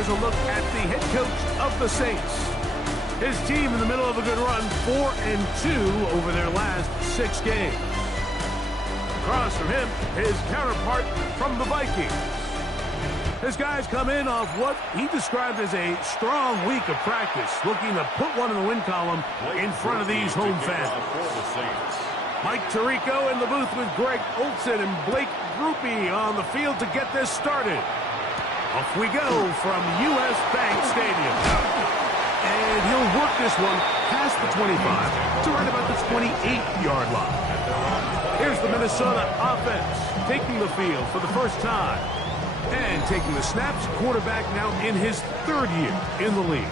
here's a look at the head coach of the Saints. His team in the middle of a good run, 4-2 over their last 6 games. Across from him, his counterpart from the Vikings. His guys come in off what he described as a strong week of practice, looking to put one in the win column in front of these home fans. Mike Tirico in the booth with Greg Olsen and Blake Grupe on the field to get this started. Off we go from U.S. Bank Stadium. And he'll work this one past the 25 to right about the 28-yard line. Here's the Minnesota offense taking the field for the first time. And taking the snaps, quarterback now in his 3rd year in the league.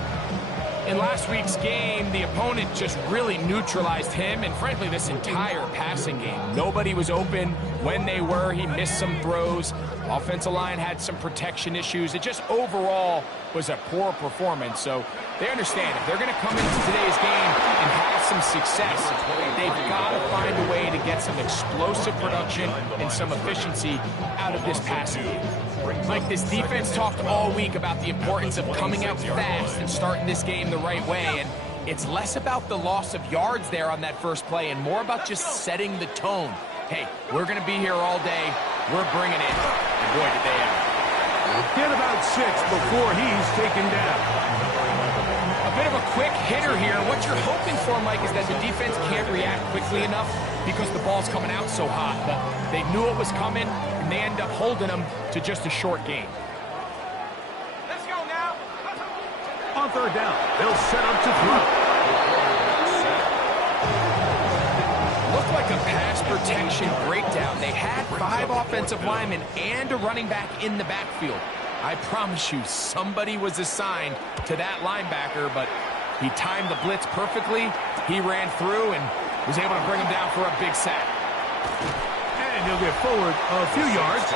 In last week's game, the opponent just really neutralized him and, frankly, this entire passing game. Nobody was open. When they were, he missed some throws. Offensive line had some protection issues. It just overall was a poor performance. So they understand if they're going to come into today's game and have some success, they've got to find a way to get some explosive production and some efficiency out of this passing game. Like, this defense talked all week about the importance of coming out fast and starting this game the right way, and it's less about the loss of yards there on that first play and more about just setting the tone. Hey, we're going to be here all day. We're bringing it. And boy, did they ever. Get about 6 before he's taken down. A bit of a quick hitter here. What you're hoping for, Mike, is that the defense can't react quickly enough because the ball's coming out so hot. But they knew it was coming, and they end up holding them to just a short game. Let's go now. On 3rd down, they'll set up to throw. Looked like a pass protection breakdown. They had 5 offensive linemen and a running back in the backfield. I promise you, somebody was assigned to that linebacker, but he timed the blitz perfectly. He ran through and was able to bring him down for a big sack. And he'll get forward a few yards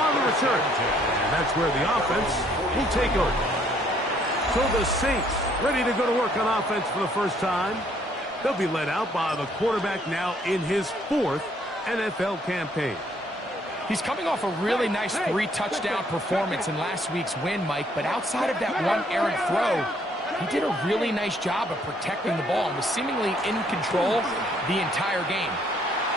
on the return. And that's where the offense will take over. So the Saints ready to go to work on offense for the first time. They'll be led out by the quarterback now in his 4th NFL campaign. He's coming off a really nice 3-touchdown performance in last week's win, Mike, but outside of that one errant throw, he did a really nice job of protecting the ball and was seemingly in control the entire game.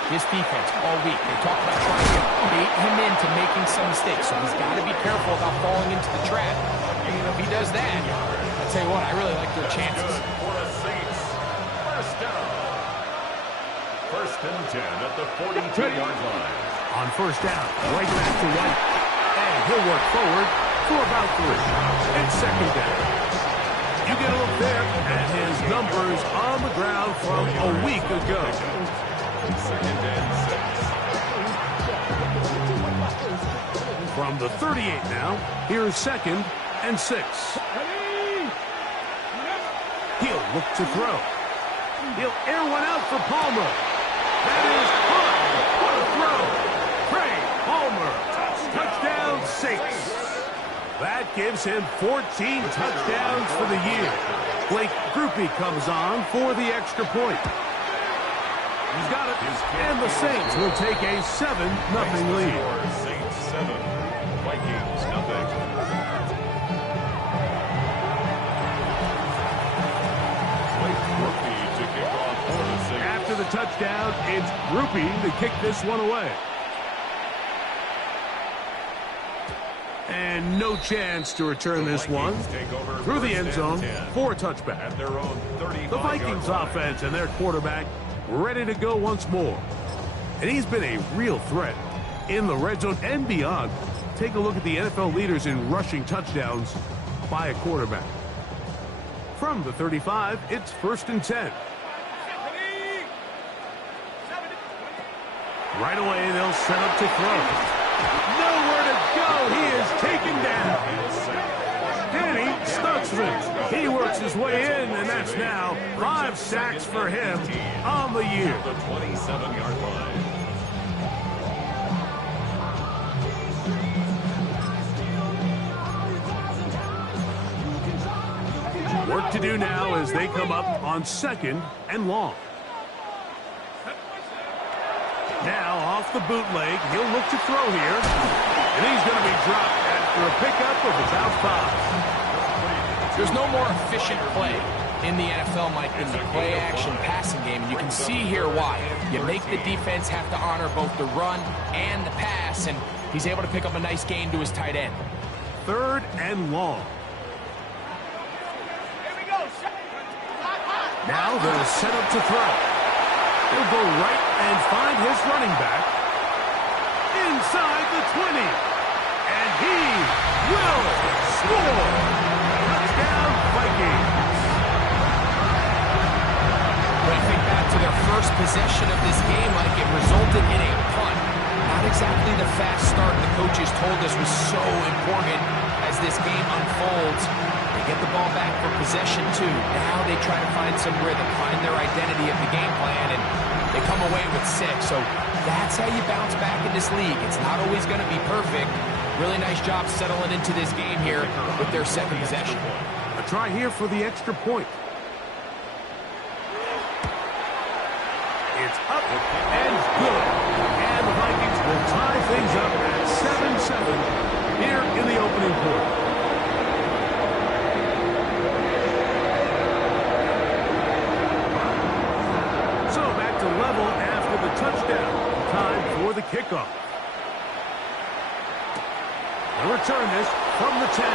His defense all week, they talked about trying to bait him into making some mistakes, so he's got to be careful about falling into the trap. If he does that, I'll tell you what, I really like their chances. First and 10 at the 42-yard line. On 1st down, right back to White. And he'll work forward for about 3. It's 2nd down. You get a look there at his numbers on the ground from a week ago. 2nd and 6. From the 38 now, here's 2nd and 6. He'll look to throw. He'll air one out for Palmer. That is caught. What a throw. Palmer, touchdown Saints. That gives him 14 touchdowns for the year. Blake Grupe comes on for the extra point. He's got it, and the Saints will take a 7-0 lead. Saints 7, Vikings nothing. Blake Grupe to kick off for the Saints. After the touchdown, it's Grupe to kick this one away. And no chance to return this one through the end zone for a touchback. The Vikings offense and their quarterback ready to go once more. And he's been a real threat in the red zone and beyond. Take a look at the NFL leaders in rushing touchdowns by a quarterback. From the 35, it's 1st and 10. Right away, they'll set up to throw. Nowhere to go. He is taken down. Danny Stutzman. He works his way in, and that's now 5 sacks for him on the year. The 27-yard line. Work to do now as they come up on 2nd and long. Now off the bootleg, he'll look to throw here. And he's going to be dropped after a pickup of about 5. There's no more efficient play in the NFL, Mike, than the play-action passing game. And you can see here why. You make the defense have to honor both the run and the pass, and he's able to pick up a nice gain to his tight end. 3rd and long. Now they'll set up to throw. He'll go right and find his running back inside the 20. And he will score. Touchdown, Vikings. When you think back to their first possession of this game, like it resulted in a punt. Not exactly the fast start the coaches told us was so important as this game unfolds. They get the ball back for possession 2. Now they try to find some rhythm, find their identity of the game plan, and they come away with 6. So that's how you bounce back in this league. It's not always going to be perfect. Really nice job settling into this game here with their 2nd possession. A try here for the extra point. It's up and good. And the Vikings will tie things up at 7-7 here in the opening quarter. So back to level after the touchdown. Time for the kickoff. They'll return this from the 10.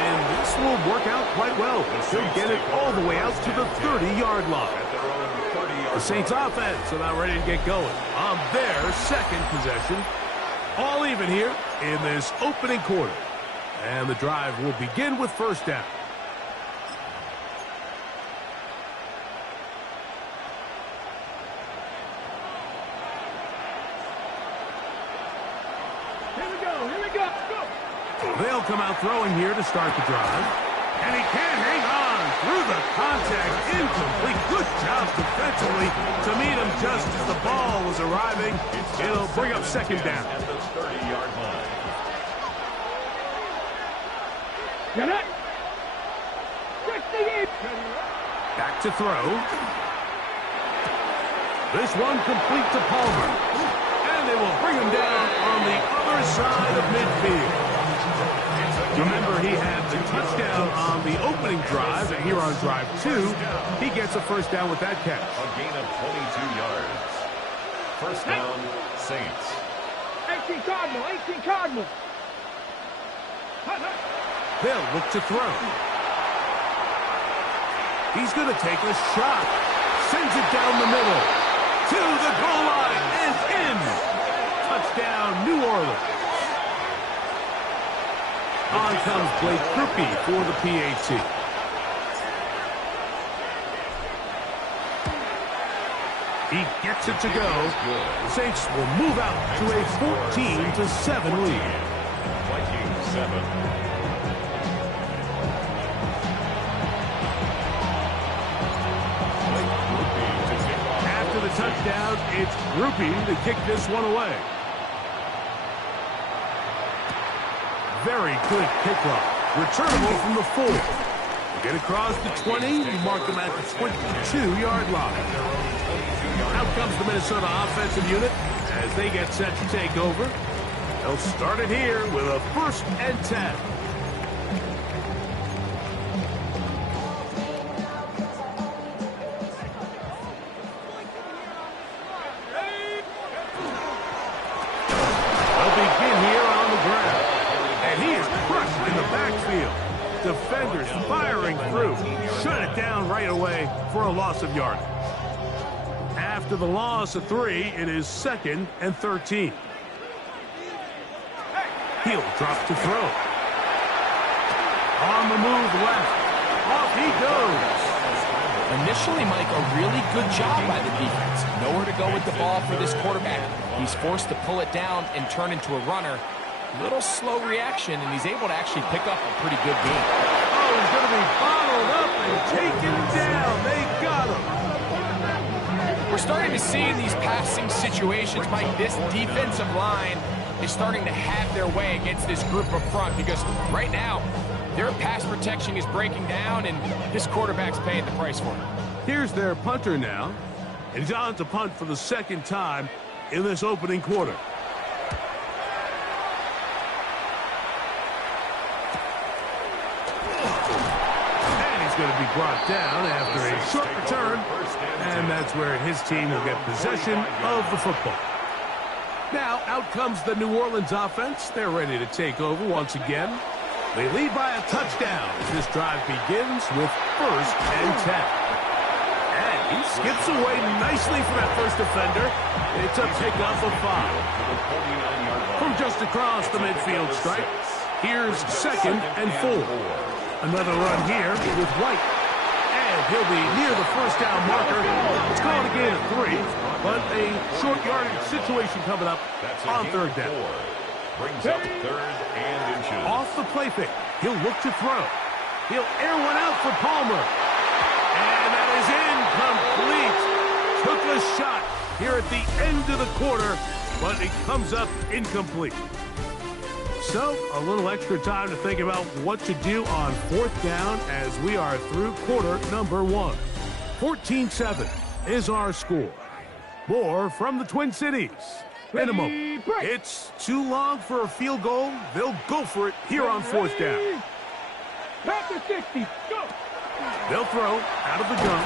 And this will work out quite well. They'll get it all the way out to the 30-yard line. The Saints offense are now ready to get going on their 2nd possession. All even here in this opening quarter. And the drive will begin with 1st down. They'll come out throwing here to start the drive. And he can't hang on through the contact. Incomplete. Good job defensively to meet him just as the ball was arriving. It'll bring up 2nd down. At the 30-yard line. Back to throw. This one complete to Palmer. And they will bring him down on the other side of midfield. Remember, he had the touchdown on the opening drive, and here on drive 2, he gets a 1st down with that catch. A gain of 22 yards. 1st down, Saints. 18 Cardinal, 18 Cardinal. They'll look to throw. He's going to take a shot. Sends it down the middle. To the goal line is in. Touchdown, New Orleans. On comes Blake Krupe for the PAT. He gets it to go. The Saints will move out to a 14-7 lead. Vikings 7. After the touchdown, it's Krupe to kick this one away. Very good kickoff. Returnable from the 4. Get across the 20. You mark them at the 22-yard line. Out comes the Minnesota offensive unit as they get set to take over. They'll start it here with a 1st and 10. They'll begin here on the ground. And he is crushed in the backfield. Defenders firing through. Shut it down right away for a loss of yardage. After the loss of 3, it is 2nd and 13. He'll drop to throw. On the move left. Off he goes. Initially, Mike, a really good job by the defense. Nowhere to go with the ball for this quarterback. He's forced to pull it down and turn into a runner. Little slow reaction, and he's able to actually pick up a pretty good game. Oh, he's going to be bottled up and taken down. They got him. We're starting to see in these passing situations, Mike, this defensive line is starting to have their way against this group up front because right now, their pass protection is breaking down, and this quarterback's paying the price for it. Here's their punter now. And he's on to punt for the 2nd time in this opening quarter. brought down after a short return, and that's where his team will get possession of the football. Now, out comes the New Orleans offense. They're ready to take over once again. They lead by a touchdown as this drive begins with 1st and 10. And he skips away nicely for that first defender. It's a pickup of 5. From just across the midfield stripe, here's 2nd and 4. Another run here with White. And he'll be near the first down marker. It's called a gain of 3, but a short yardage situation coming up on 3rd down. Brings up 3rd and inches. Off the play fake. He'll look to throw. He'll air one out for Palmer. And that is incomplete. Took a shot here at the end of the quarter, but it comes up incomplete. So, a little extra time to think about what to do on 4th down as we are through quarter number 1. 14-7 is our score. More from the Twin Cities. In a moment. It's too long for a field goal. They'll go for it here on 4th down. Back to 60. Go. They'll throw out of the gun.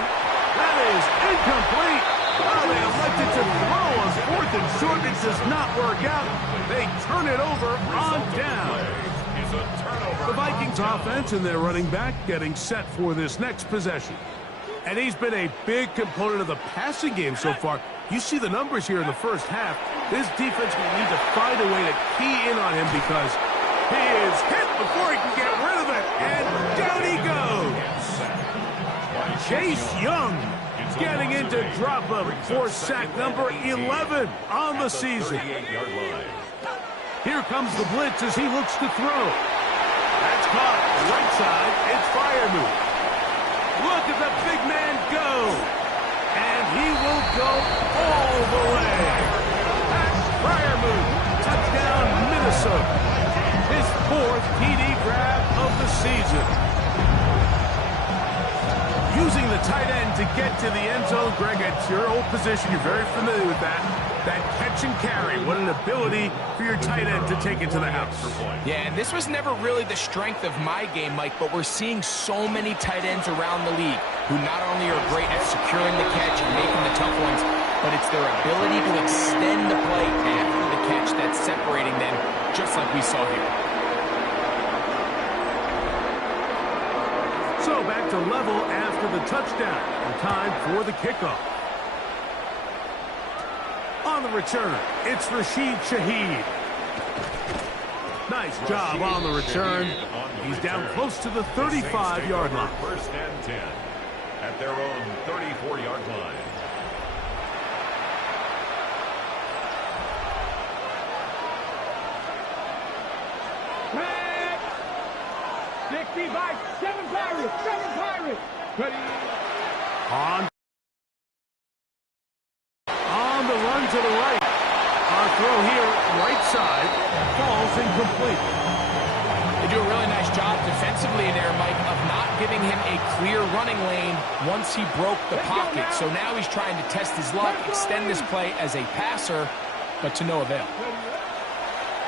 That is incomplete. Oh, they elected to throw on 4th and short. It does not work out. They turn it over on down. The Vikings offense and their running back getting set for this next possession. And he's been a big component of the passing game so far. You see the numbers here in the first half. This defense will need to find a way to key in on him because he is hit before he can get rid of it. And down he goes. Chase Young getting into drop of for sack number 11 on the season. Here comes the blitz as he looks to throw. That's caught. Right side, it's Freiermuth. Look at the big man go. And he will go all the way. That's Freiermuth. Touchdown, Minnesota. His 4th TD grab of the season. Using the tight end to get to the end zone, Greg, it's your old position. You're very familiar with that. That catch and carry. What an ability for your tight end to take it to the house. Yeah, and this was never really the strength of my game, Mike, but we're seeing so many tight ends around the league who not only are great at securing the catch and making the tough ones, but it's their ability to extend the play after the catch that's separating them, just like we saw here. So back to level after the touchdown. And time for the kickoff. On the return, it's Rashid Shaheed. Nice job on the return. He's down close to the 35-yard line. 1st and 10 at their own 34-yard line. Back. 65. 7 Pirates. 7 Pirates. Ready. On the run to the right. Our throw here, right side, falls incomplete. They do a really nice job defensively there, Mike, of not giving him a clear running lane once he broke the pocket. So now he's trying to test his luck, extend this play as a passer, but to no avail.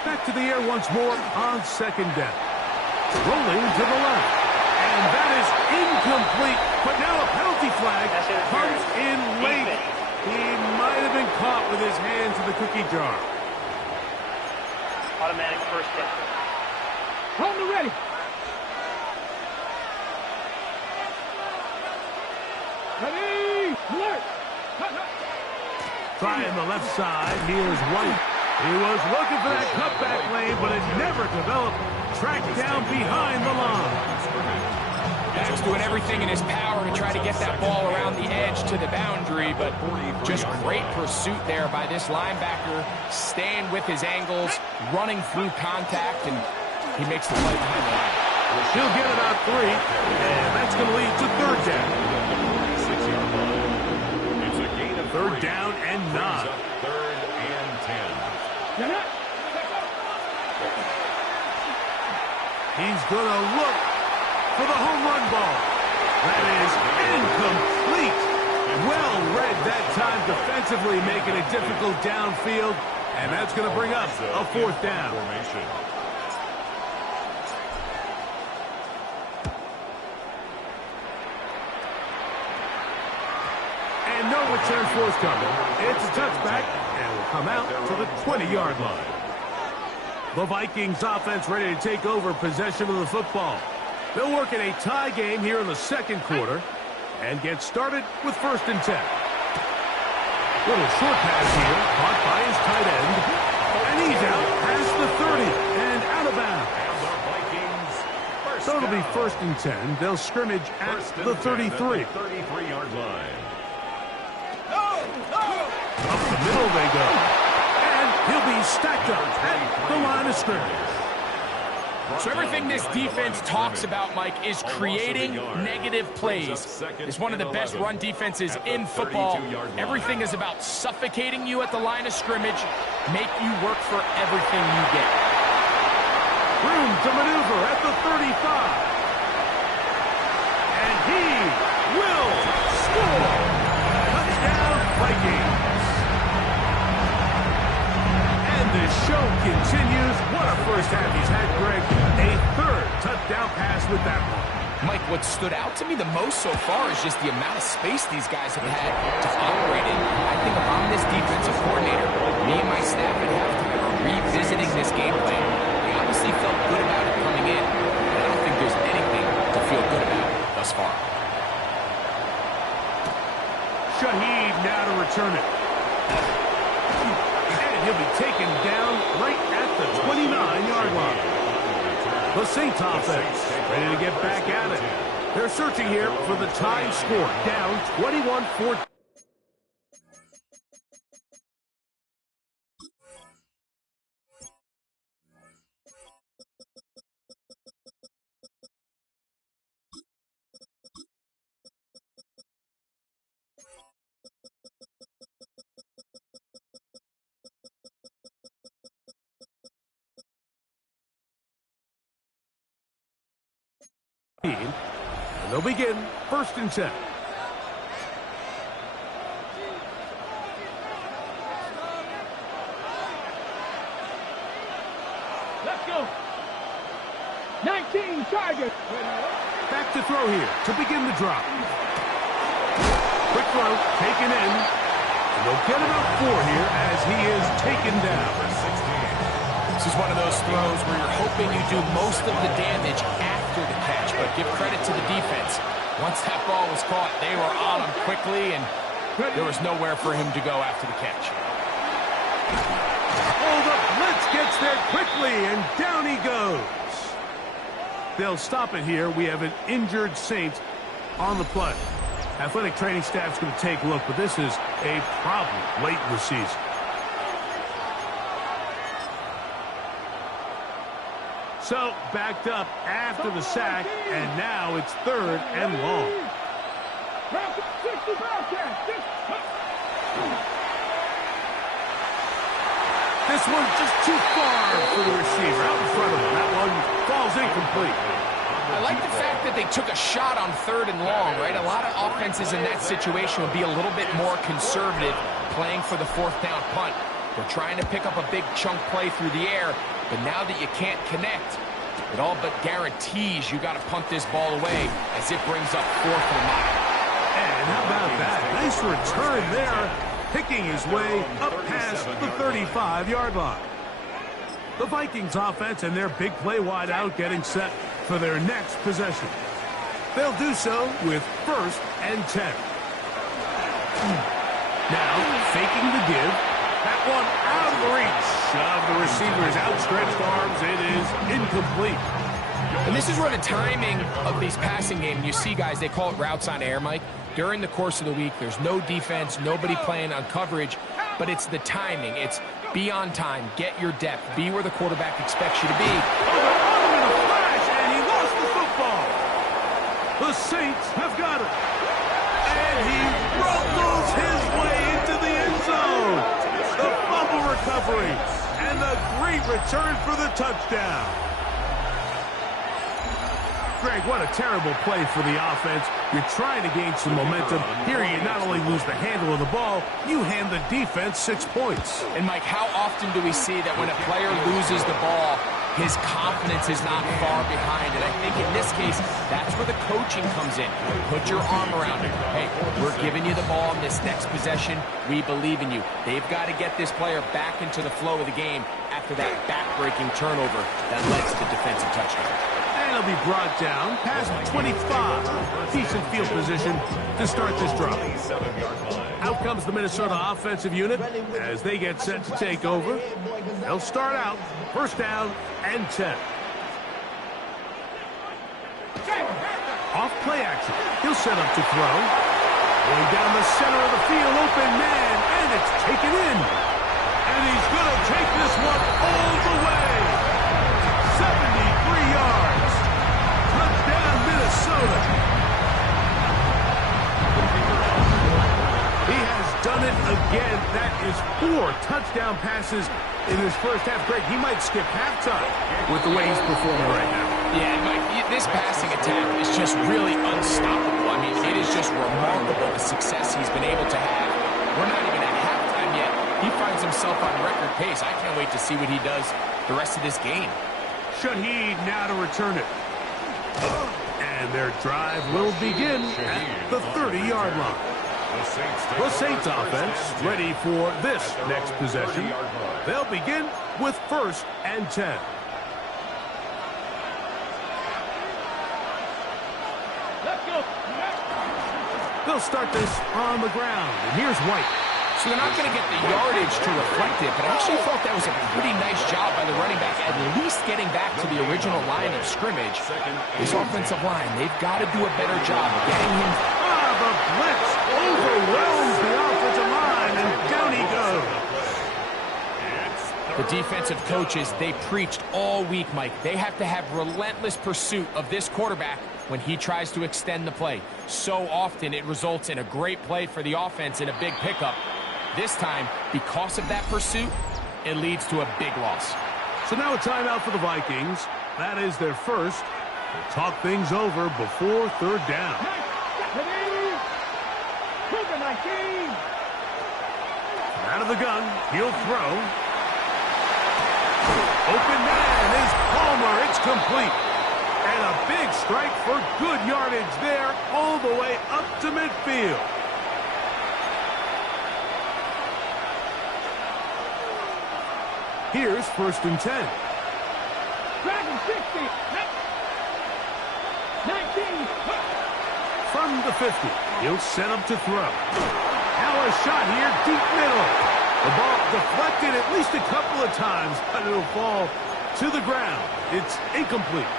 Back to the air once more on 2nd down. Rolling to the left. And that is incomplete. But now a penalty flag comes in late. He might have been caught with his hands in the cookie jar. Automatic 1st down. Hold the ready. Ready. Alert. Trying the left side. Here's White. He was looking for that cutback lane, but it never developed. Tracked down behind the line. He's doing everything in his power to try to get that ball around the edge to the boundary, but just great pursuit there by this linebacker, staying with his angles, running through contact, and he makes the play behind the line. He'll get it on 3, and that's going to lead to 3rd down. 6-yard line. It's a gain of 3rd down and 9. 3rd and 10. He's going to look for the home run ball. That is incomplete. Well read that time defensively, making it difficult downfield. And that's going to bring up a 4th down. And no return forthcoming. It's a touchback, and will come out to the 20-yard line. The Vikings offense ready to take over possession of the football. They'll work in a tie game here in the second quarter and get started with 1st and 10. Little short pass here, caught by his tight end. And he's out past the 30 and out of bounds. So it'll be 1st and 10. They'll scrimmage at the 33. 33-yard line. Up the middle they go. And he'll be stacked up at the line of scrimmage. So everything this defense talks about, Mike, is creating negative plays. It's one of the best run defenses in football. Everything is about suffocating you at the line of scrimmage, make you work for everything you get. Room to maneuver at the 35. And he will score. Touchdown, Vikings. And the show continues. What a first half he's had, Greg. A 3rd touchdown pass with that one. Mike, what stood out to me the most so far is just the amount of space these guys have had to operate in. I think if I'm this defensive coordinator, me and my staff at halftime are revisiting this game plan. We obviously felt good about it coming in, but I don't think there's anything to feel good about thus far. Shaheed now to return it. And he'll be taken down right at the 29-yard line. The Saints offense ready to get back at it. They're searching here for the tie score. Down 21-14. And they'll begin 1st and 10. Let's go. 19 targets. Back to throw here to begin the drop. Quick throw taken in. And they'll get about 4 here as he is taken down. This is one of those throws where you're hoping you do most of the damage after the catch, but give credit to the defense. Once that ball was caught, they were on him quickly, and there was nowhere for him to go after the catch. Oh, the blitz gets there quickly, and down he goes. They'll stop it here. We have an injured Saint on the play. Athletic training staff's going to take a look, but this is a problem late in the season. So, backed up after the sack, and now it's 3rd and long. This one's just too far for the receiver. Out in front of him. That one falls incomplete. I like the fact that they took a shot on 3rd and long, right? A lot of offenses in that situation would be a little bit more conservative playing for the 4th down punt. They're trying to pick up a big chunk play through the air, but now that you can't connect, it all but guarantees you got to punt this ball away as it brings up 4th and mile. And how about that? Nice return there, picking his way up past the 35-yard line. The Vikings offense and their big play wide out getting set for their next possession. They'll do so with 1st and 10. Now, faking the give. That one out of reach of the receiver's outstretched arms. It is incomplete. And this is where the timing of these passing games, you see guys, they call it routes on air, Mike. During the course of the week, there's no defense, nobody playing on coverage, but it's the timing. It's be on time, get your depth, be where the quarterback expects you to be. Oh, they're on him in a flash, and he lost the football. The Saints have got it. And he rumbles his way into the end zone. The fumble recovery and the great return for the touchdown. Greg, what a terrible play for the offense. You're trying to gain some momentum. Here you not only lose the handle of the ball, you hand the defense 6 points. And Mike, how often do we see that when a player loses the ball, his confidence is not far behind. And I think in this case, that's where the coaching comes in. Put your arm around him. Hey, we're giving you the ball in this next possession. We believe in you. They've got to get this player back into the flow of the game after that back-breaking turnover that led to the defensive touchdown. And he'll be brought down past 25. Decent field position to start this drive. Out comes the Minnesota offensive unit as they get set to take over. They'll start out first down and 10. Off play action. He'll set up to throw. Going down the center of the field, open man, and it's taken in. And he's going to take this one all the way. 73 yards. Touchdown, Minnesota. He has done it again. That is 4 touchdown passes in his first half. Greg, he might skip halftime with the way he's performing right now. Yeah, Mike, this passing attack is just really unstoppable. I mean, it is just remarkable the success he's been able to have. We're not even at halftime yet. He finds himself on record pace. I can't wait to see what he does the rest of this game. Shaheed now to return it. And their drive will begin at the 30-yard line. The Saints offense ready for this next possession. They'll begin with first and 10. They'll start this on the ground. And here's White. So they're not going to get the yardage to reflect it, but I actually thought that was a pretty nice job by the running back, at least getting back to the original line of scrimmage. This offensive line, they've got to do a better job getting him. The blitz overwhelms the offensive line, and down he goes. The defensive coaches, they preached all week, Mike. They have to have relentless pursuit of this quarterback when he tries to extend the play. So often it results in a great play for the offense and a big pickup. This time, because of that pursuit, it leads to a big loss. So now a timeout for the Vikings. That is their first. They'll talk things over before third down. Out of the gun, he'll throw. Open man is Palmer. It's complete. And a big strike for good yardage there all the way up to midfield. Here's first and 10. Dragon 60. 19. From the 50, he'll set up to throw. Now a shot here, deep middle. The ball deflected at least a couple of times, but it'll fall to the ground. It's incomplete.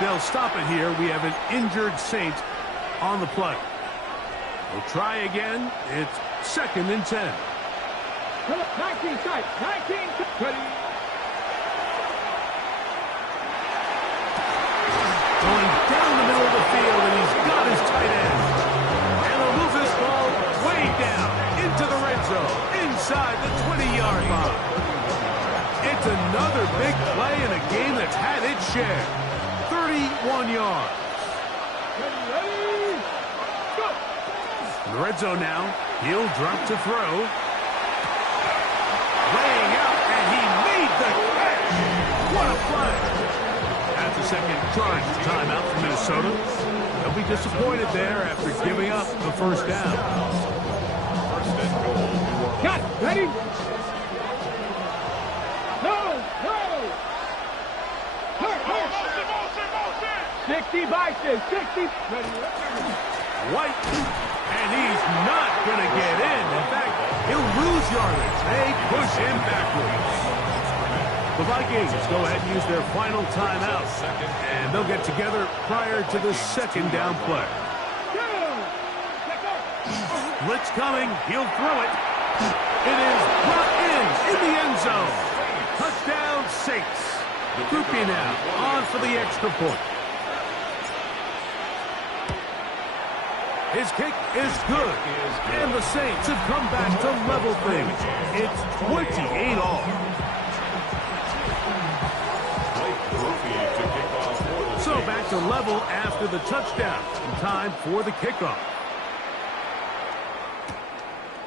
They'll stop it here. We have an injured Saint on the play. We'll try again. It's second and 10. 19 tight. 19 ready. Going down the middle of the field, and he's got his tight end. And they'll move this ball way down into the red zone, inside the 20-yard line. It's another big play in a game that's had its share. 31 yards. Ready. Go. In the red zone now, he'll drop to throw. Laying out, and he made the catch. What a play. That's the second charge timeout for Minnesota. They'll be disappointed there after giving up the first down. Got it. Ready. No. 60 Bison. 60. Ready. White, and he's not going to get in. In fact, he'll lose yardage. They push him backwards. The Vikings go ahead and use their final timeout, and they'll get together prior to the second down play. Blitz coming. He'll throw it. It is brought in the end zone. Touchdown, Saints. Groupie now on for the extra point. His kick is good, and the Saints have come back to level things. It's 28 all. So back to level after the touchdown. In time for the kickoff.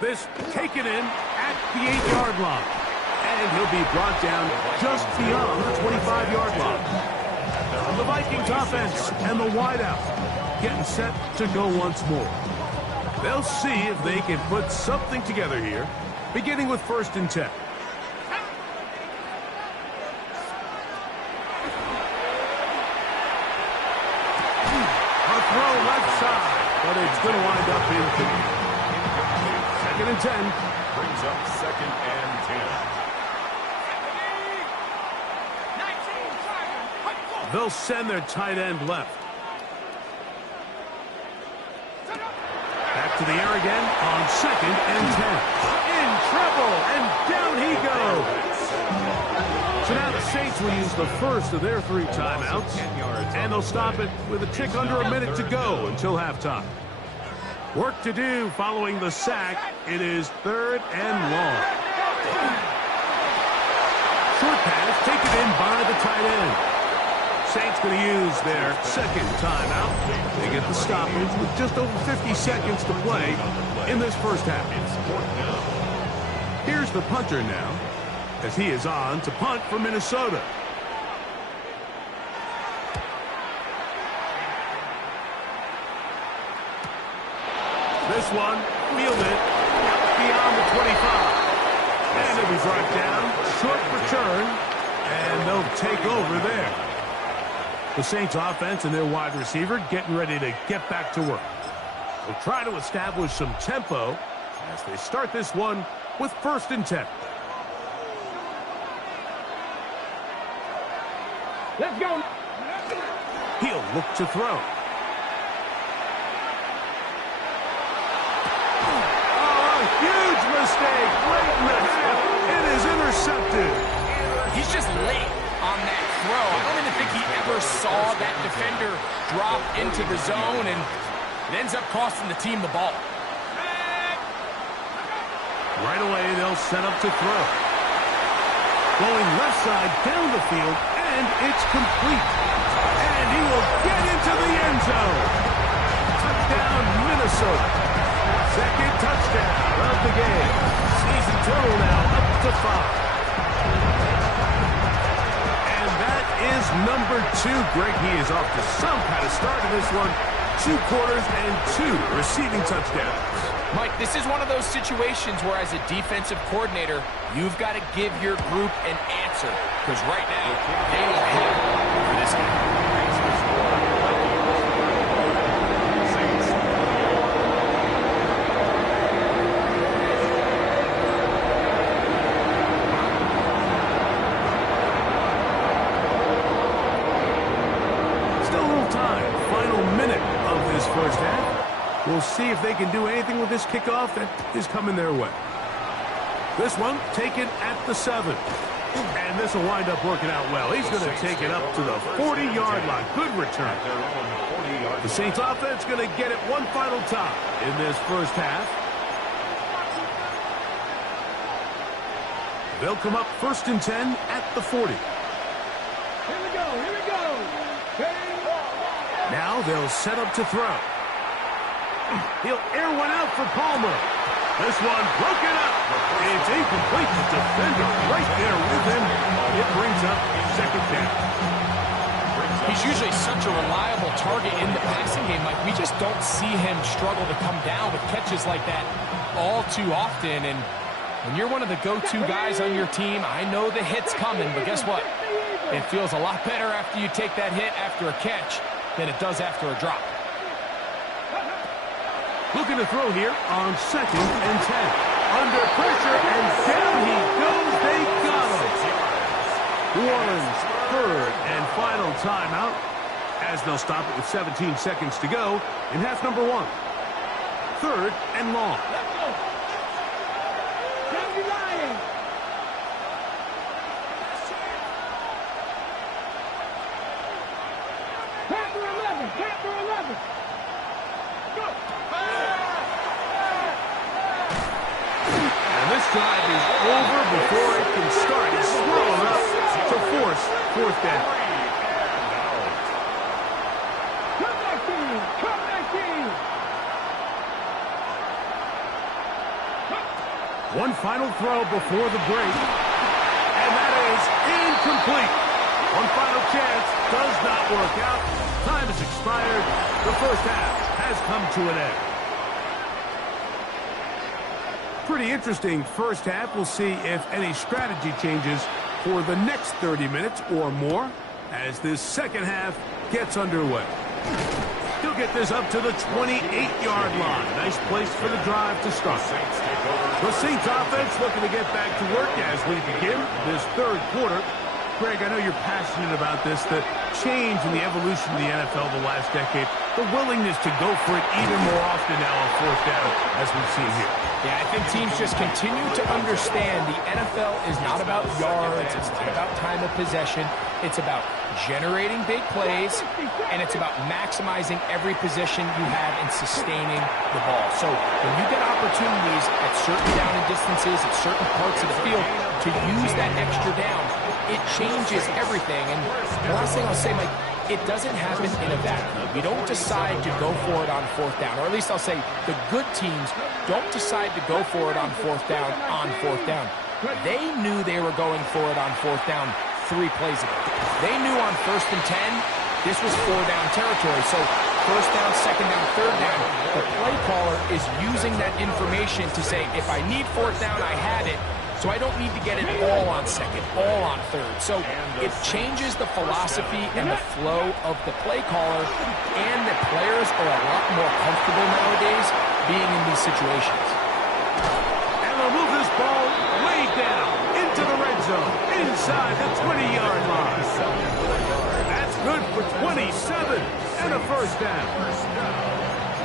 This taken in at the 8-yard line. And he'll be brought down just beyond the 25-yard line. The Vikings offense and the wideout getting set to go once more. They'll see if they can put something together here, beginning with 1st and 10. A throw left side, but it's going to wind up incomplete. 2nd and 10. Brings up 2nd and 10. They'll send their tight end left. Back to the air again on 2nd and 10. In trouble, and down he goes. So now the Saints will use the first of their 3 timeouts, and they'll stop it with a tick under a minute to go until halftime. Work to do following the sack. It is 3rd and long. Short pass taken in by the tight end. Saints going to use their 2nd timeout. They get the stoppage with just over 50 seconds to play in this first half. Here's the punter now, as he is on to punt for Minnesota. This one, fielded beyond the 25. And it'll be brought down, short return, and they'll take over there. The Saints offense and their wide receiver getting ready to get back to work. They'll try to establish some tempo as they start this one with 1st and 10. Let's go. He'll look to throw. Oh, a huge mistake late in the half. It is intercepted. He's just late on that throw. I don't even think he ever saw that defender drop into the zone, and it ends up costing the team the ball. Right away, they'll set up to throw. Going left side down the field, and it's complete. And he will get into the end zone. Touchdown, Minnesota. 2nd touchdown of the game. Season total now up to 5. Is number 2. Greg, he is off to some kind of start in this one. 2 quarters and 2 receiving touchdowns. Mike, this is one of those situations where as a defensive coordinator, you've got to give your group an answer. Because right now, they don't have it for this game. First half. We'll see if they can do anything with this kickoff that is coming their way. This one taken at the 7. And this will wind up working out well. He's going to take it up to the 40-yard line. Good return. The Saints offense going to get it one final time in this first half. They'll come up 1st and 10 at the 40. Here we go. Here we go. Now they'll set up to throw. He'll air one out for Palmer. This one broken up. It's incomplete. The defender right there with him. It brings up 2nd down. He's usually such a reliable target in the passing game. Like, we just don't see him struggle to come down with catches like that all too often. And when you're one of the go-to guys on your team, I know the hit's coming, but guess what? It feels a lot better after you take that hit after a catch than it does after a drop. Looking to throw here on 2nd and 10. Under pressure, and down he goes. They got him. New Orleans, 3rd and final timeout, as they'll stop it with 17 seconds to go in half number 1. 3rd and long. Drive is over before it can start. He's swirling up to force 4th down. Come back in! Come back in! One final throw before the break. is incomplete. One final chance does not work out. Time has expired. The first half has come to an end. Pretty interesting first half. We'll see if any strategy changes for the next 30 minutes or more as this second half gets underway. He'll get this up to the 28-yard line. Nice place for the drive to start. The Saints offense looking to get back to work as we begin this third quarter. Greg, I know you're passionate about this, the change in the evolution of the NFL the last decade, the willingness to go for it even more often now on fourth down, as we've seen here. Yeah, I think teams just continue to understand the NFL is not about yards, it's not about time of possession, it's about generating big plays, and it's about maximizing every position you have in sustaining the ball. So when you get opportunities at certain down and distances, at certain parts of the field, to use that extra down, it changes everything. And the last thing I'll say, Mike, it doesn't happen in a vacuum. You don't decide to go for it on fourth down, or at least I'll say the good teams don't decide to go for it on fourth down. They knew they were going for it on fourth down 3 plays ago. They knew on 1st and 10, this was 4-down territory. So 1st down, 2nd down, 3rd down, the play caller is using that information to say, if I need 4th down, I have it. So I don't need to get it all on 2nd, all on 3rd. So it changes the philosophy and the flow of the play caller, and the players are a lot more comfortable nowadays being in these situations. And they'll move this ball way down into the red zone, inside the 20-yard line. That's good for 27 and a first down.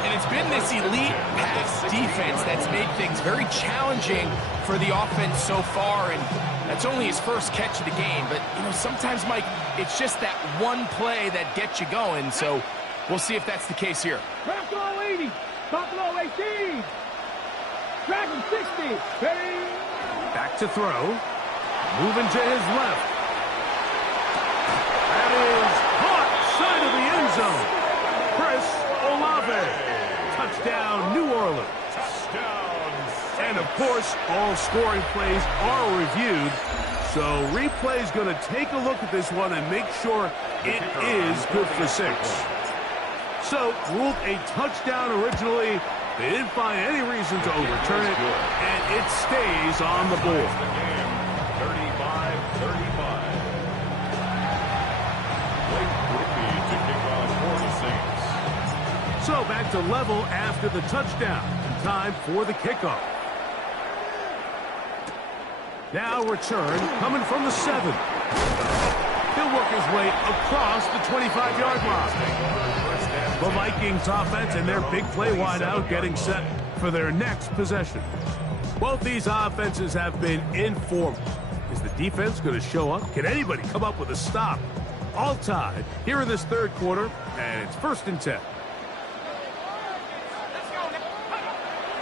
And it's been this elite pass defense that's made things very challenging for the offense so far, and that's only his first catch of the game. But, you know, sometimes, Mike, it's just that one play that gets you going, so we'll see if that's the case here. Buffalo 80, Buffalo 18, Dragon 60, Back to throw, moving to his left. That is caught side of the end zone. Chris Olave. Touchdown, New Orleans. And, of course, all scoring plays are reviewed. So replay's going to take a look at this one and make sure it is good for 6. So, ruled a touchdown originally. They didn't find any reason to overturn it, and it stays on the board. 35-35. Blake Whitney to kick off for the Saints. So back to level after the touchdown. Time for the kickoff. Now return coming from the 7. He'll work his way across the 25-yard line. The Vikings offense and their big play wideout getting set for their next possession. Both these offenses have been informal. Is the defense going to show up? Can anybody come up with a stop? All tied here in this third quarter, and it's 1st and 10.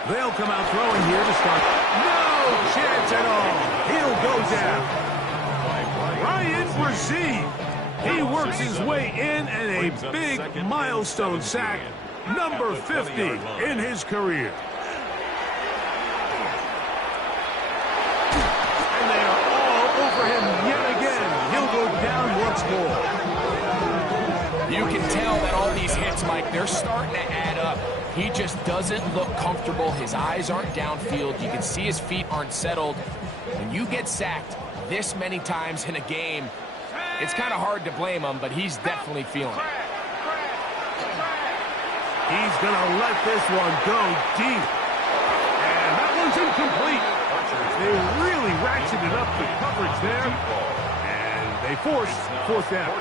They'll come out throwing here to start. No chance at all. He'll go down. Ryan Brzee. He works his way in, and a big milestone sack, number 50 in his career. And they are all over him yet again. He'll go down once more. You can tell that all these hits, Mike, they're starting to add up. He just doesn't look comfortable. His eyes aren't downfield. You can see his feet aren't settled. When you get sacked this many times in a game, it's kind of hard to blame him, but he's definitely feeling it. He's going to let this one go deep. And that one's incomplete. They really ratcheted up the coverage there. And they forced 4th down.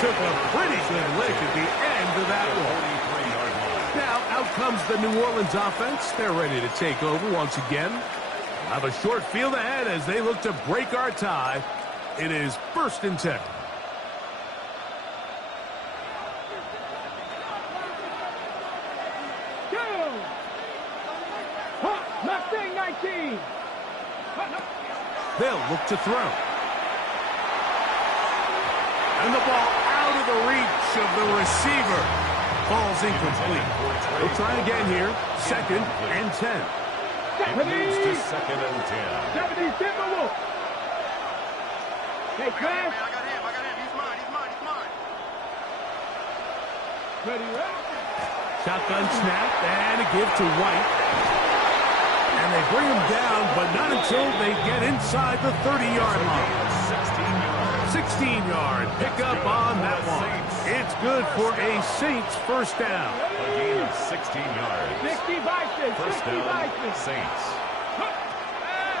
Took a pretty good lick at the end of that one. Now, out comes the New Orleans offense. They're ready to take over once again. Have a short field ahead as they look to break our tie. It is 1st and 10. Mustang 19. They'll look to throw. And the ball out of the reach of the receiver. Ball's incomplete. We'll try again here. 2nd and 10. It moves to 2nd and 10. 70, Timberwolf. Hey, Chris. I got him. He's mine. Ready, ready? Shotgun snap and a give to White. And they bring him down, but not until they get inside the 30-yard line. 16-yard pickup on that one. It's good for a Saints first down. A gain of 16 yards. 60 Vikings. First 60 down, Vikings. Saints.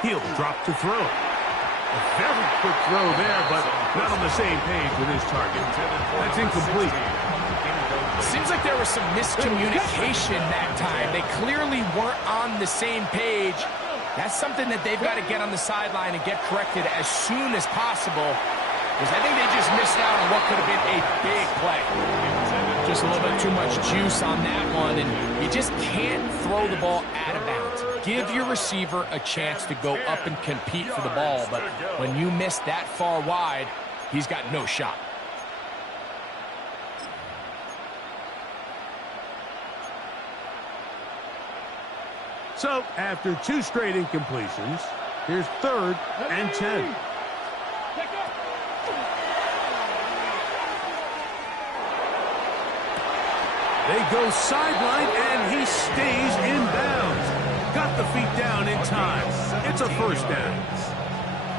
He'll drop to throw. A very quick throw there, but not on the same page with his target. That's incomplete. Seems like there was some miscommunication that time. They clearly weren't on the same page. That's something that they've got to get on the sideline and get corrected as soon as possible, because I think they just missed out on what could have been a big play. Just a little bit too much juice on that one, and you just can't throw the ball out of bounds. Give your receiver a chance to go up and compete for the ball, but when you miss that far wide, he's got no shot. So, after 2 straight incompletions, here's 3rd and 10. They go sideline, and he stays in bounds. Got the feet down in time. It's a first down.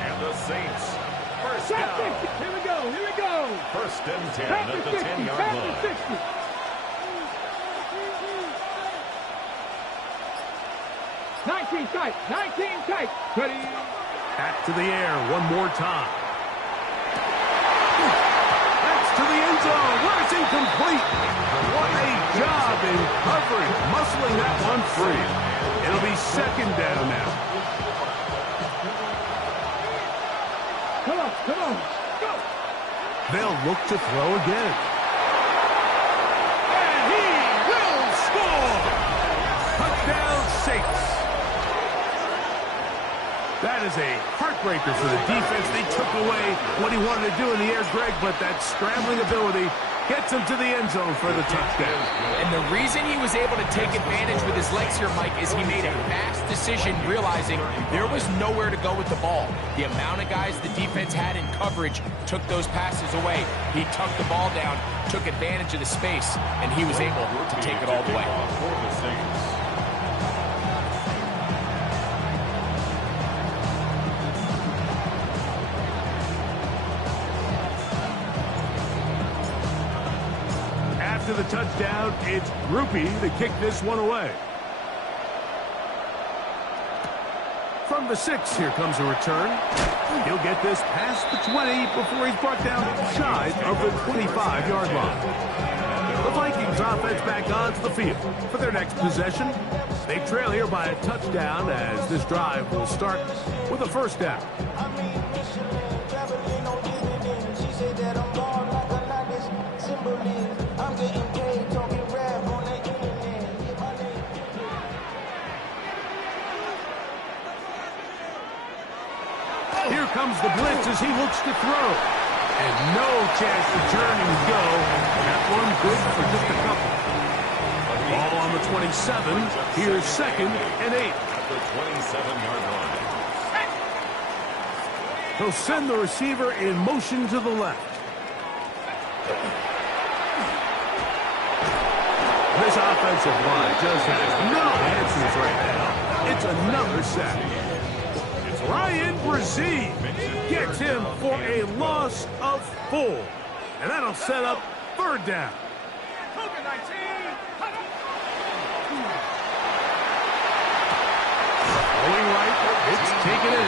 And the Saints, first down. Here we go. 1st and 10 at the 10-yard line. 60. 19 tight. Ready. Back to the air one more time. That's to the end zone, where it's incomplete. What a job in coverage, muscling that one free. It'll be 2nd down now. Come on. Go. They'll look to throw again. And he will score! Touchdown, Saints. That is a heartbreaker for the defense. They took away what he wanted to do in the air, Greg, but that scrambling ability gets him to the end zone for the touchdown. And the reason he was able to take advantage with his legs here, Mike, is he made a fast decision realizing there was nowhere to go with the ball. The amount of guys the defense had in coverage took those passes away. He tucked the ball down, took advantage of the space, and he was able to take it all the way. For the Saints. After the touchdown, it's Groupie to kick this one away. From the 6, here comes a return. He'll get this past the 20 before he's brought down shy of the 25-yard line. The Vikings offense back onto the field for their next possession. They trail here by a touchdown as this drive will start with a first down. Here comes the blitz as he looks to throw. And no chance to turn and go. That one good for just a couple. Ball on the 27. Here's 2nd and 8. At the 27-yard line. He'll send the receiver in motion to the left. This offensive line just has no answers right now. It's another sack. Ryan Brzee gets him for a loss of 4. And that'll set up 3rd down. Going right, it's taken in.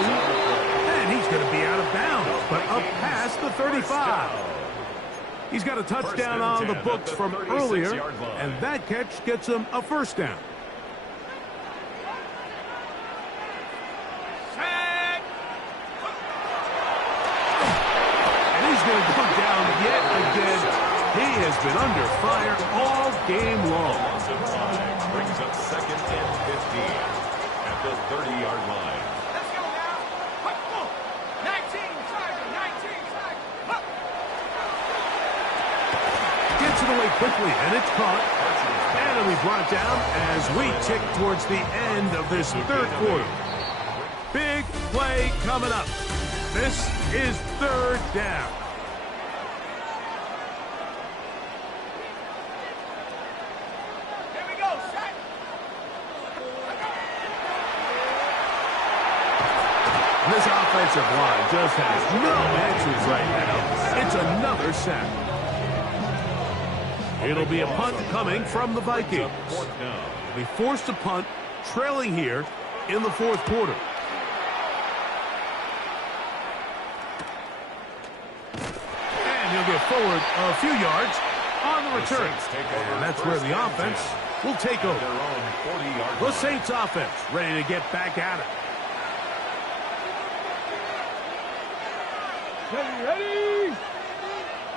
And he's going to be out of bounds, but up past the 35. He's got a touchdown on the books from earlier, and that catch gets him a first down. Going to go down yet again. He has been under fire all game long. Brings up 2nd and 15 at the 30-yard line. Let's go now. 19, 19, it away quickly, and it's caught. And it'll be brought down as we tick towards the end of this third quarter. Big play coming up. This is third down. Here we go, set. This offensive line just has no answers right now. It's another sack. It'll be a punt coming from the Vikings. They'll be forced to punt, trailing here in the fourth quarter. And he'll get forward a few yards on the return. And that's where the offense will take over. The Saints offense ready to get back at it. Ready?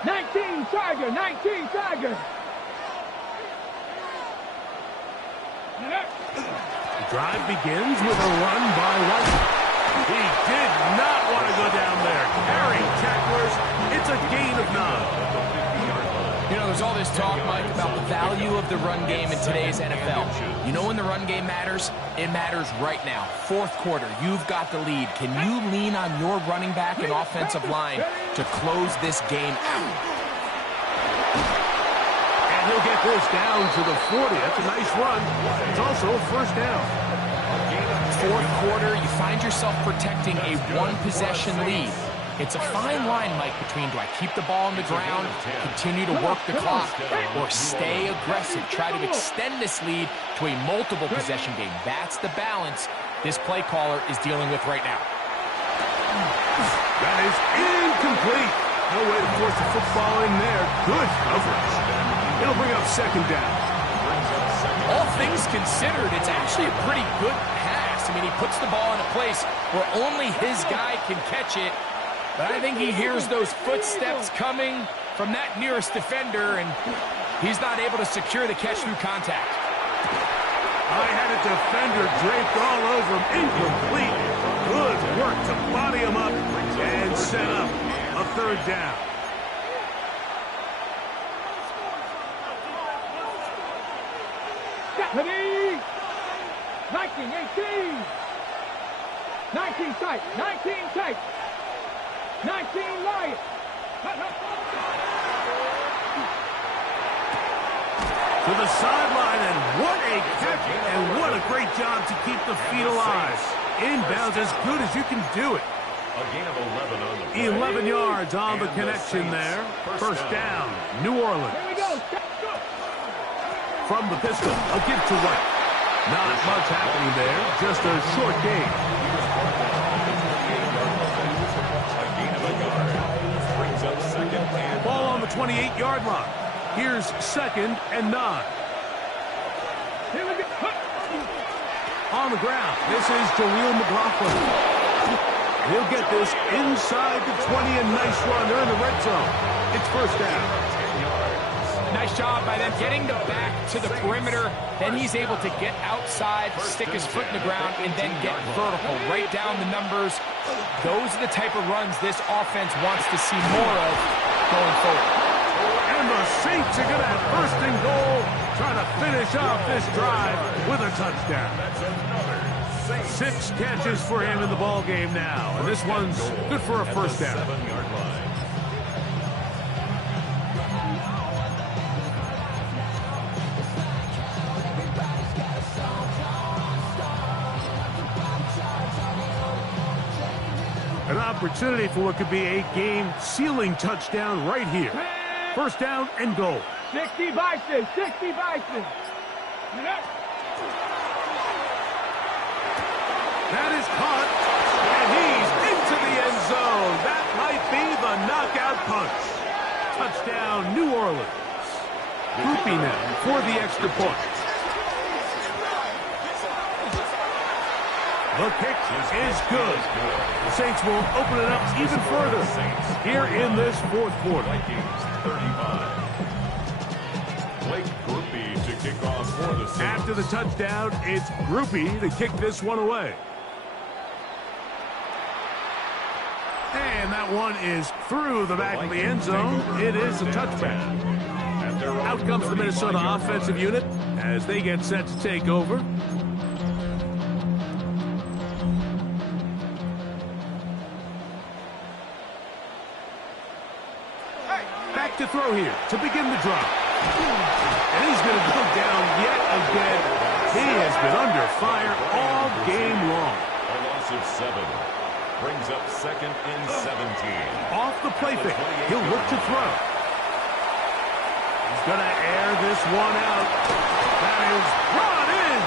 19 Tiger, 19 Tiger. The drive begins with a run by White. He did not want to go down there. Carrying tacklers. It's a gain of 9. You know, there's all this talk, Mike, about the value of the run game in today's NFL. You know when the run game matters? It matters right now. Fourth quarter, you've got the lead. Can you lean on your running back and offensive line to close this game out? And he'll get this down to the 40. That's a nice run. It's also a first down. Fourth quarter, you find yourself protecting a one-possession lead. It's a fine line, Mike, between do I keep the ball on the ground, continue to work the clock, or stay aggressive, try to extend this lead to a multiple possession game. That's the balance this play caller is dealing with right now. That is incomplete. No way to force the football in there. Good coverage. It'll bring up second down. All things considered, it's actually a pretty good pass. I mean, he puts the ball in a place where only his guy can catch it. But I think he hears those footsteps coming from that nearest defender, and he's not able to secure the catch through contact. I had a defender draped all over him. Incomplete. Good work to body him up and set up a third down. Ready? 19, 18. 19 tight, 19 tight. 19 Lions. To the sideline, and what a catch, and what a great job to keep the feet alive. Inbounds as good as you can do it. A gain of 11 on the play. 11 yards on the connection there. First down, New Orleans. Here we go. From the pistol, a give to White. Not much happening there, just a short gain. Ball on the 28-yard line. Here's second and 9. Here we go. On the ground, this is Jaleel McLaughlin. He'll get this inside the 20, and nice run. They're in the red zone. It's first down. Nice job by them getting the back to the perimeter. Then he's able to get outside, stick his foot in the ground, and then get vertical. Right down the numbers. Those are the type of runs this offense wants to see more of going forward. And the Saints are going to have first and goal, trying to finish off this drive with a touchdown. 6 catches for him in the ball game now, and this one's good for a first down. An opportunity for what could be a game-sealing touchdown right here. First down and goal. 60 Bison, 60 Bison. That is caught, and he's into the end zone. That might be the knockout punch. Touchdown, New Orleans. Groupie now for the extra point. The kick is good. The Saints will open it up even further here in this fourth quarter. Vikings 35. Blake Groupie to kick off for the Saints. After the touchdown, it's Groupie to kick this one away. And that one is through the back of the end zone. It is a touchback. At Out comes the Minnesota offensive unit as they get set to take over. Back to throw here to begin the drive. And he's going to go down yet again. He has been under fire all game long. A loss of 7. Brings up 2nd and 17. Off the play fake. He'll look to throw. He's going to air this one out. That is brought in.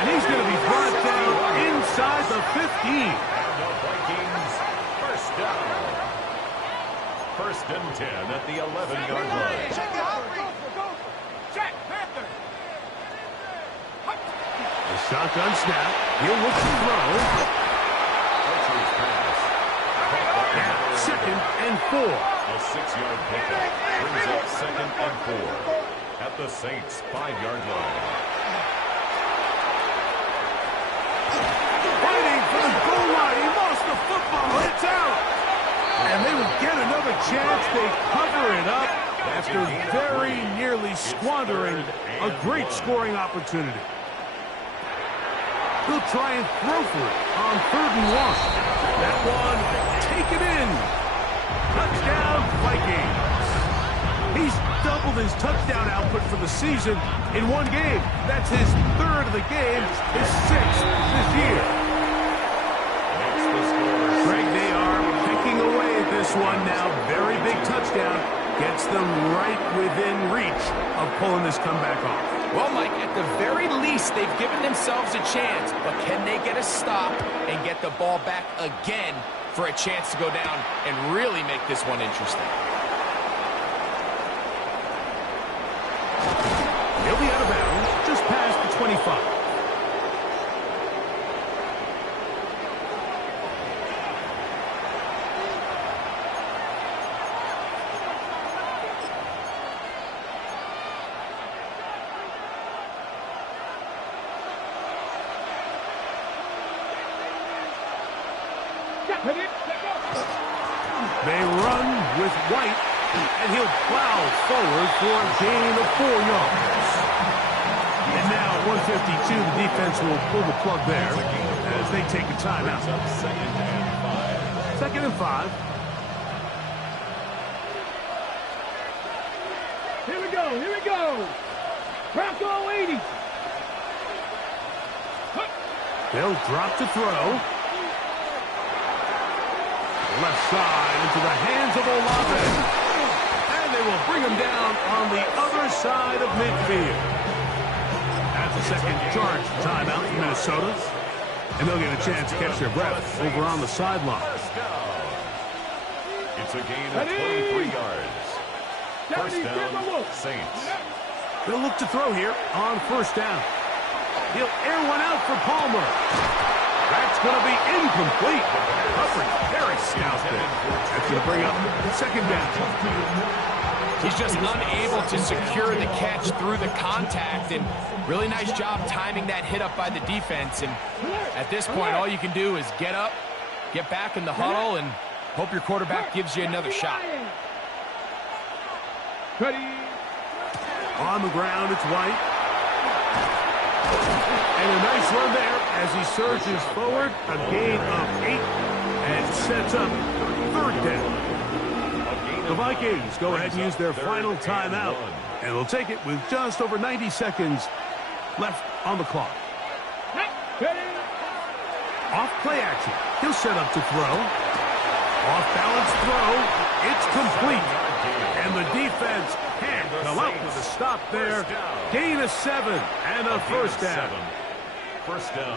And he's going to be brought down inside the 15. And the Vikings first down. 1st and 10 at the 11-yard line. Check, Panther. The shotgun snap. He'll look to throw. Archer's pass. Now, 2nd and 4. A 6-yard pickup brings up 2nd and 4 at the Saints' 5-yard line. Fighting for the goal line. He lost the football. It's out. And they would get another chance. They cover it up after very nearly squandering a great scoring opportunity. He'll try and throw for it on 3rd and 1. That one taken in. Touchdown, Vikings. He's doubled his touchdown output for the season in one game. That's his 3rd of the game, his 6th this year. Greg, they are picking away at this one now. Very big touchdown. Gets them right within reach of pulling this comeback off. Well, Mike, at the very least, they've given themselves a chance. But can they get a stop and get the ball back again for a chance to go down and really make this one interesting? He'll be out of bounds just past the 25. They run with White, and he'll plow forward for a gain of 4 yards. And now, 152, the defense will pull the plug there as they take a timeout. 2nd and 5. Here we go, here we go. Bronco 80. They'll drop to throw. Left side into the hands of Olave. And they will bring him down on the other side of midfield. That's a second charge timeout for Minnesota. And they'll get a chance to catch their breath over on the sideline. It's a gain of 23 yards. 1st down, Saints. They'll look to throw here on 1st down. He'll air one out for Palmer. That's going to be incomplete. Coverage very stout there. That's going to bring up 2nd down. He's just unable to secure the catch through the contact, and really nice job timing that hit up by the defense. And at this point, all you can do is get up, get back in the huddle, and hope your quarterback gives you another shot. On the ground, it's White. And a nice run there as he surges forward. A gain of 8 and sets up 3rd down. The Vikings go ahead and use their final timeout. And they'll take it with just over 90 seconds left on the clock. Off play action. He'll set up to throw. Off balance throw. It's complete. And the defense can't come up with a stop there. Gain of 7 and a 1st down.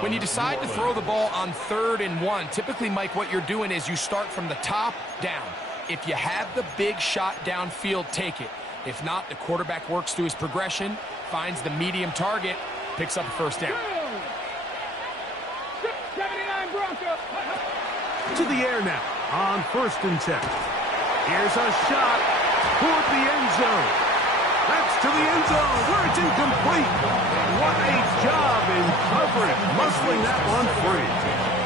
When you decide to throw the ball on 3rd and 1, typically, Mike, what you're doing is you start from the top down. If you have the big shot downfield, take it. If not, the quarterback works through his progression, finds the medium target, picks up a 1st down. 79 Bronco. To the air now on 1st and 10. Here's a shot toward the end zone. That's to the end zone where it's incomplete. What a job in coverage, muscling that one free.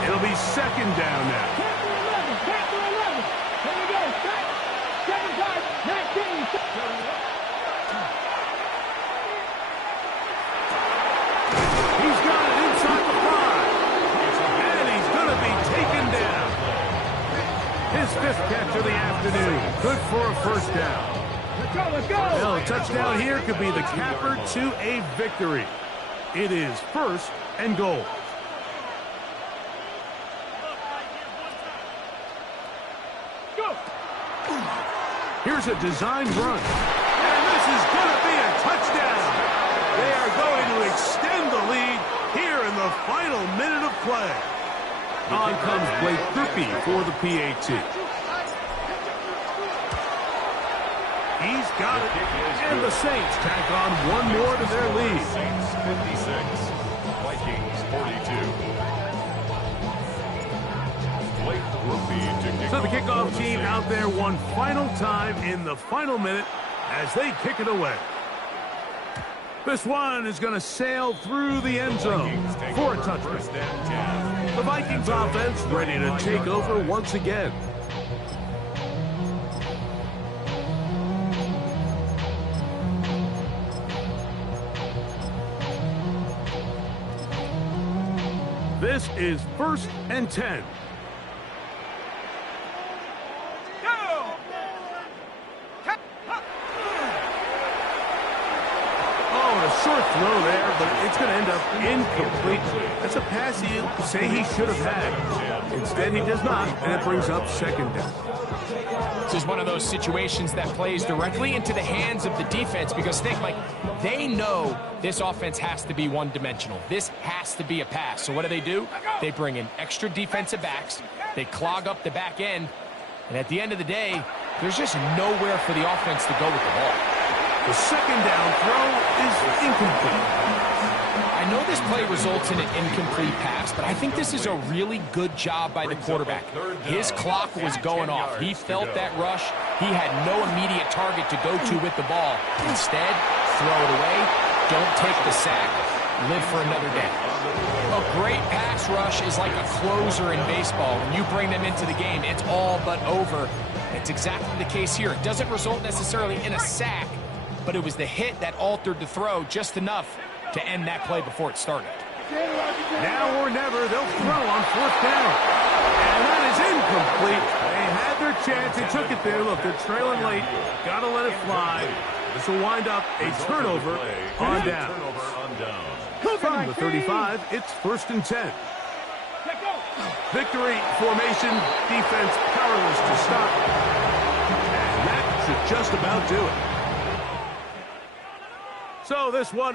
It'll be 2nd down now. Back to 11. Here we go. 7-5, 19. fifth catch of the afternoon. Good for a first down. Let's go, let's go. Well, a touchdown here could be the capper to a victory. It is 1st and goal. Go. Here's a designed run. And this is going to be a touchdown. They are going to extend the lead here in the final minute of play. On comes Blake Kirby for the PAT. He's got it. And the Saints tack on one more to their lead. Saints 56, Vikings 42. Blake Kirby to kick So the off kickoff for the team Saints. out there one final time in the final minute as they kick it away. This one is going to sail through the end zone for a touchdown. 1st and 10. The Vikings offense ready to take over once again. This is 1st and 10. Short throw there, but it's going to end up incomplete. That's a pass you say he should have had. Instead, he does not, and it brings up 2nd down. This is one of those situations that plays directly into the hands of the defense because think, like, they know this offense has to be one-dimensional. This has to be a pass. So what do? They bring in extra defensive backs. They clog up the back end. And at the end of the day, there's just nowhere for the offense to go with the ball. The 2nd down throw is incomplete. I know this play results in an incomplete pass, but I think this is a really good job by the quarterback. His clock was going off. He felt that rush. He had no immediate target to go to with the ball. Instead, throw it away. Don't take the sack. Live for another day. A great pass rush is like a closer in baseball. When you bring them into the game, it's all but over. It's exactly the case here. It doesn't result necessarily in a sack, but it was the hit that altered the throw just enough to end that play before it started. Now or never, they'll throw on 4th down. And that is incomplete. They had their chance. They took it there. Look, they're trailing late. Got to let it fly. This will wind up a turnover on down. From the 35, it's 1st and 10. Victory formation, defense powerless to stop. And that should just about do it. So this one